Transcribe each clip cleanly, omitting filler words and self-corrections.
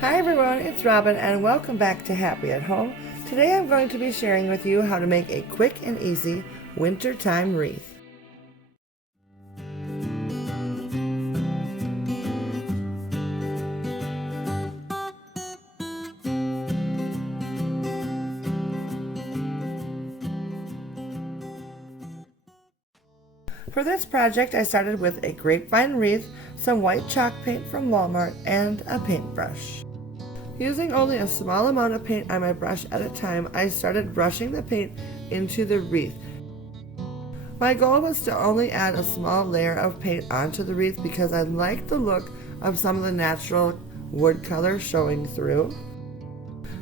Hi everyone, it's Robin and welcome back to Happy at Home. Today I'm going to be sharing with you how to make a quick and easy wintertime wreath. For this project I started with a grapevine wreath, some white chalk paint from Walmart, and a paintbrush. Using only a small amount of paint on my brush at a time, I started brushing the paint into the wreath. My goal was to only add a small layer of paint onto the wreath because I liked the look of some of the natural wood color showing through.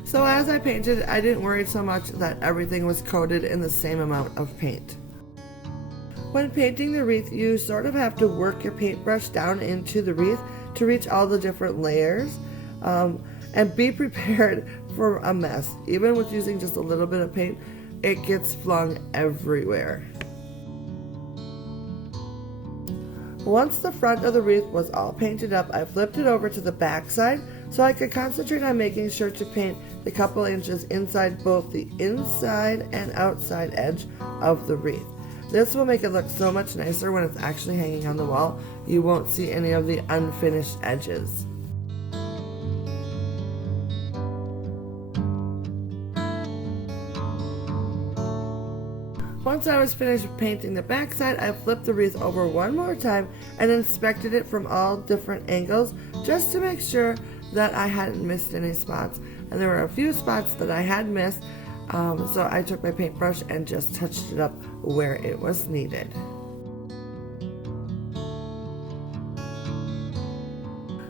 So as I painted, I didn't worry so much that everything was coated in the same amount of paint. When painting the wreath, you sort of have to work your paintbrush down into the wreath to reach all the different layers. And be prepared for a mess. Even with using just a little bit of paint, it gets flung everywhere. Once the front of the wreath was all painted up, I flipped it over to the back side so I could concentrate on making sure to paint the couple inches inside both the inside and outside edge of the wreath. This will make it look so much nicer when it's actually hanging on the wall. You won't see any of the unfinished edges. Once I was finished painting the backside, I flipped the wreath over one more time and inspected it from all different angles just to make sure that I hadn't missed any spots. And there were a few spots that I had missed, so I took my paintbrush and just touched it up where it was needed.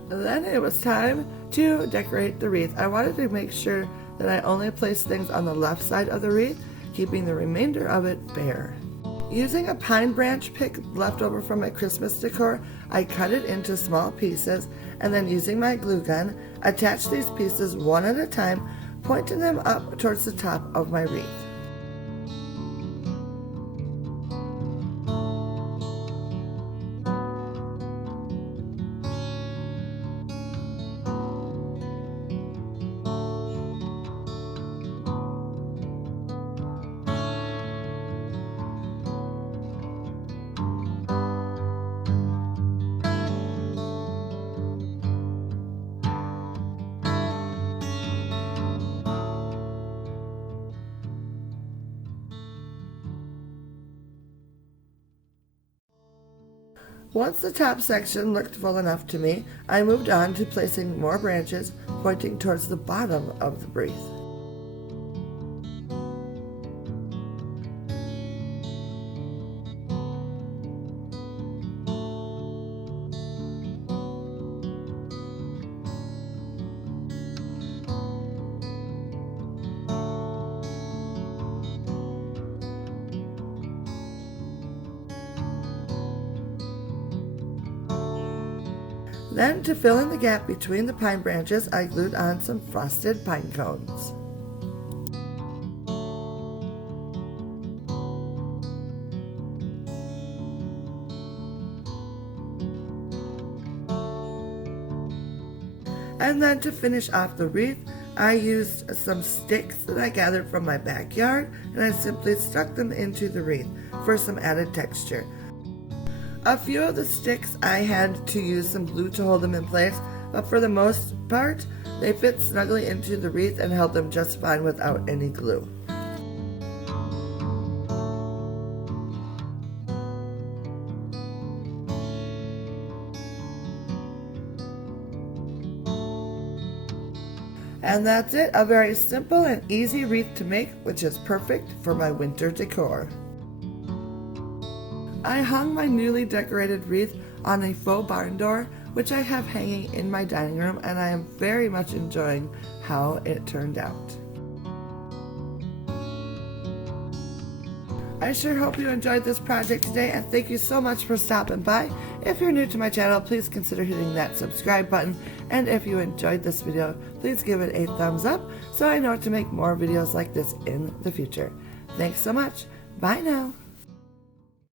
Then it was time to decorate the wreath. I wanted to make sure that I only placed things on the left side of the wreath, keeping the remainder of it bare. Using a pine branch pick left over from my Christmas decor, I cut it into small pieces and then using my glue gun, attached these pieces one at a time, pointing them up towards the top of my wreath. Once the top section looked full enough to me, I moved on to placing more branches pointing towards the bottom of the wreath. Then, to fill in the gap between the pine branches, I glued on some frosted pine cones. And then to finish off the wreath, I used some sticks that I gathered from my backyard and I simply stuck them into the wreath for some added texture. A few of the sticks I had to use some glue to hold them in place, but for the most part, they fit snugly into the wreath and held them just fine without any glue. And that's it, a very simple and easy wreath to make, which is perfect for my winter decor. I hung my newly decorated wreath on a faux barn door, which I have hanging in my dining room, and I am very much enjoying how it turned out. I sure hope you enjoyed this project today, and thank you so much for stopping by. If you're new to my channel, please consider hitting that subscribe button, and if you enjoyed this video, please give it a thumbs up so I know to make more videos like this in the future. Thanks so much. Bye now.